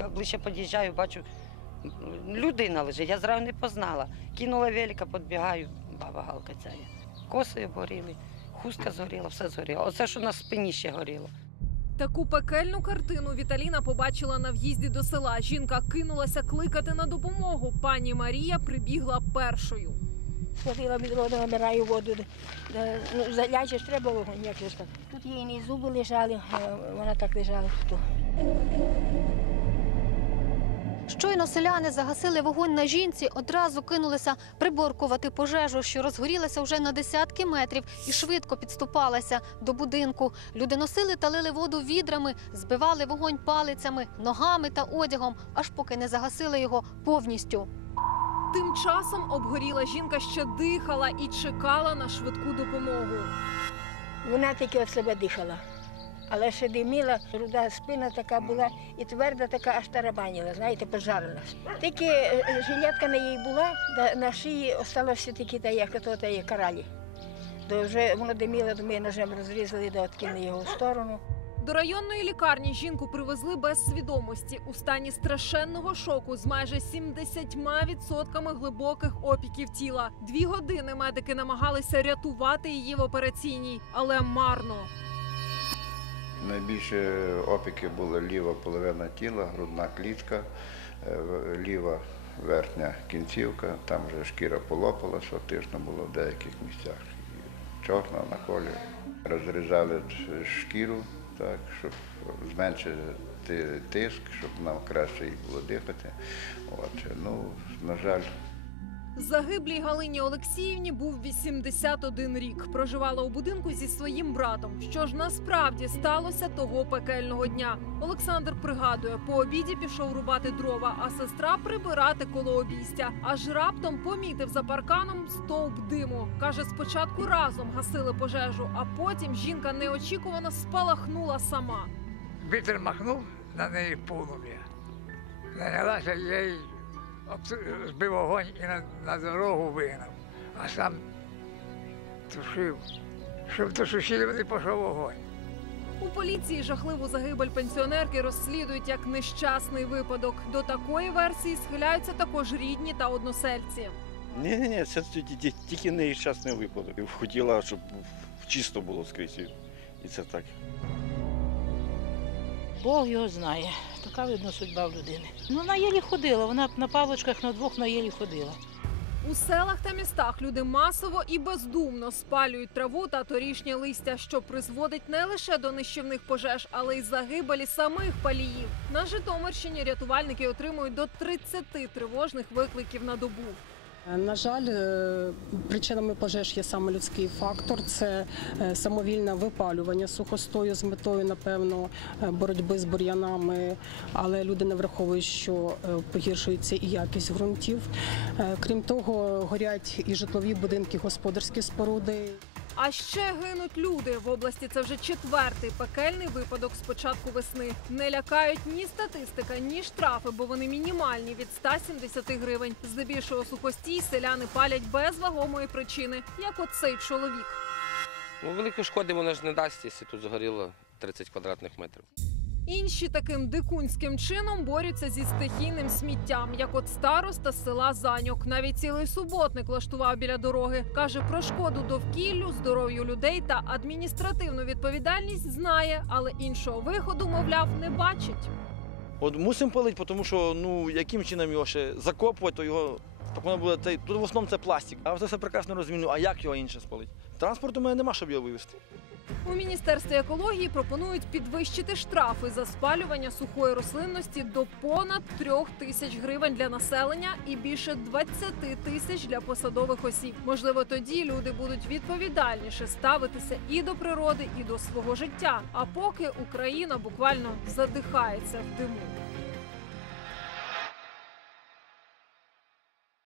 трохи ближче під'їжджаю, бачу, людина лежить, я зразу не познала. Кинула велика, підбігаю, баба галка ця є. Коси обгоріли, хустка згоріла, все згоріло. Оце, що на спині ще горіло. Таку пекельну картину Віталіна побачила на в'їзді до села. Жінка кинулася кликати на допомогу. Пані Марія прибігла першою. Схватила відро, набираю воду. Да, Ну, заляче ж треба вогонь, як же ж так. Тут її зуби лежали, е, вона так лежала тут. Щойно селяни загасили вогонь на жінці, одразу кинулися приборкувати пожежу, що розгорілася вже на десятки метрів і швидко підступалася до будинку. Люди носили та лили воду відрами, збивали вогонь палицями, ногами та одягом, аж поки не загасили його повністю. Тим часом обгоріла жінка ще дихала і чекала на швидку допомогу. Вона тільки від себе дихала. Але ще диміла, руда спина така була і тверда така аж тарабаніла, знаєте, пожарилась. Тільки е, е, жилетка на їй була, на шиї осталося тільки та як то та каралі. То вже воно диміло, то ми ножем розрізали, да откинули його сторону. До районної лікарні жінку привезли без свідомості у стані страшенного шоку з майже 70% глибоких опіків тіла. Дві години медики намагалися рятувати її в операційній, але марно. Найбільше опіки були ліва половина тіла, грудна клітка, е, ліва верхня кінцівка, там вже шкіра полопалась, фактично було в деяких місцях. Чорна на колі. Розрізали шкіру, так, щоб зменшити тиск, щоб нам краще було дихати. От, ну, на жаль, Загиблій Галині Олексіївні був 81 рік. Проживала у будинку зі своїм братом. Що ж насправді сталося того пекельного дня? Олександр пригадує, по обіді пішов рубати дрова, а сестра прибирати коло обійстя. Аж раптом помітив за парканом стовп диму. каже, спочатку разом гасили пожежу, а потім жінка неочікувано спалахнула сама. Вітер махнув на неї полум'я. Зайнялася, я їй обс- збив огонь і на, на дорогу вигнав, а сам тушив. Щоб до сусідів не пішов огонь. У поліції жахливу загибель пенсіонерки розслідують як нещасний випадок. До такої версії схиляються також рідні та односельці. Ні, ні, ні, це ті- ті- тільки нещасний випадок. Хотіла, щоб чисто було скрізь. І це так. Бог його знає. Така видно судьба в людини. Ну на єлі ходила. Вона на паличках на двох на єлі ходила. У селах та містах люди масово і бездумно спалюють траву та торішнє листя, що призводить не лише до нищівних пожеж, але й загибелі самих паліїв. На Житомирщині рятувальники отримують до 30 тривожних викликів на добу. На жаль, е, причинами пожеж є саме людський фактор. Це е, самовільне випалювання сухостою з метою, напевно, е, боротьби з бур'янами, але люди не враховують, що е, погіршується і якість ґрунтів. Е, Крім того, горять і житлові будинки, господарські споруди. А ще гинуть люди. В області це вже четвертий пекельний випадок з початку весни. Не лякають ні статистика, ні штрафи, бо вони мінімальні від 170 гривень. Здебільшого сухостій селяни палять без вагомої причини, як оцей чоловік. Ну, великої шкоди вона ж не дасть, якщо тут згоріло 30 квадратних метрів. Інші таким дикунським чином борються зі стихійним сміттям, як от староста села Заньок. Навіть цілий суботник влаштував біля дороги. каже про шкоду довкіллю, здоров'ю людей та адміністративну відповідальність знає, але іншого виходу, мовляв, не бачить. От мусимо палити, тому що ну яким чином його ще закопувати, то його так воно буде цей. Тут в основному це пластик. А це все прекрасно розумію. А як його інше спалити? Транспорту в мене нема, щоб його вивезти. У міністерстві екології пропонують підвищити штрафи за спалювання сухої рослинності до понад трьох тисяч гривень для населення і більше 20 тисяч для посадових осіб. Можливо, тоді люди будуть відповідальніше ставитися і до природи, і до свого життя. А поки Україна буквально задихається в диму.